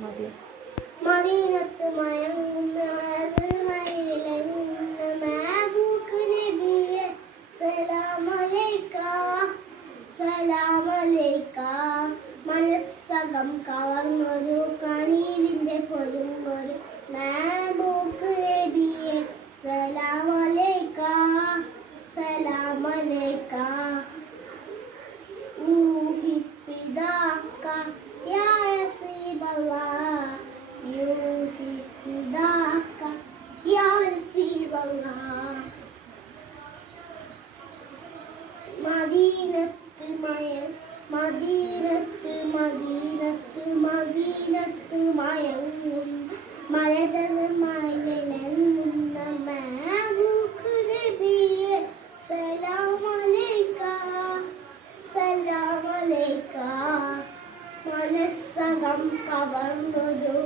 മതി. മദീനത്ത് മയങ്ങുന്ന വിളങ്ങുന്ന മഹബൂബ് നബിയെ സലാം അലൈക സലാം അലൈക. മനസ്സകം കവർന്നൊരു കനീവിന്റെ പൊരുന്നൊരു മഹബൂബ് നബിയെ സലാം അലൈക സലാം അലൈക. ഊഹി പിതാക്ക യാ റസൂലല്ലാഹ് യൂഹി പിതാക്ക യാ റസൂലല്ലാഹ്. മദീനത്ത് മയങ്ങും മലജനമായി വിളങ്ങുന്ന മഹബൂബ് നബിയെ സലാം അലൈക സലാം അലൈക. മനസ്സകം കവർന്നൊരു